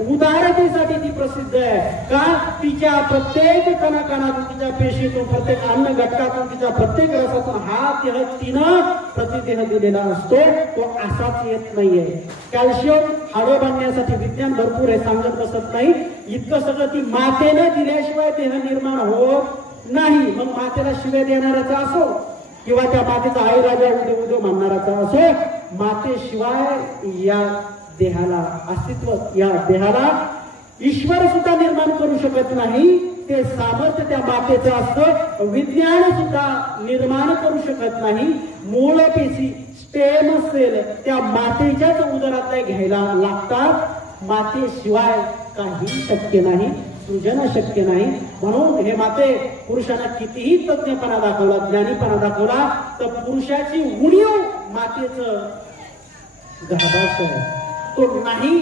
उदारतेसाठी ती प्रसिद्ध आहे का? तिच्या प्रत्येक कणाकणातून, तिच्या पेशीतून, प्रत्येक अन्न घटकातून, तिच्या प्रत्येक रसातून हा देह तिनं प्रतिदेह दिलेला असतो. तो असाच येत नाहीये. कॅल्शियम हाडं बांधण्यासाठी विज्ञान भरपूर आहे, सांगत बसत नाही. इतकं सगळं ती मातेनं दिल्याशिवाय देह निर्माण होत नाही. मग मातेला शिव्या देणाऱ्याचा असो किंवा त्या मातेचा आई राजा उदे उदे म्हणणाराचा असो, मातेशिवाय या देहाला अस्तित्व, या देहाला ईश्वर सुद्धा निर्माण करू शकत नाही. ते सामर्थ्य त्या मातेचं असतं. विज्ञान सुद्धा निर्माण करू शकत नाही. मूळ पेशी स्टेम सेल त्या मातेच्याच उदरातल्या घ्यायला लागतात. मातेशिवाय काही शक्य नाही, सृजन शक्य नाही. म्हणून हे माते पुरुषांना कितीही तज्ञपणा दाखवला, ज्ञानीपणा दाखवला, तर पुरुषाची उणीव मातेचं गर्भाशय तो नाही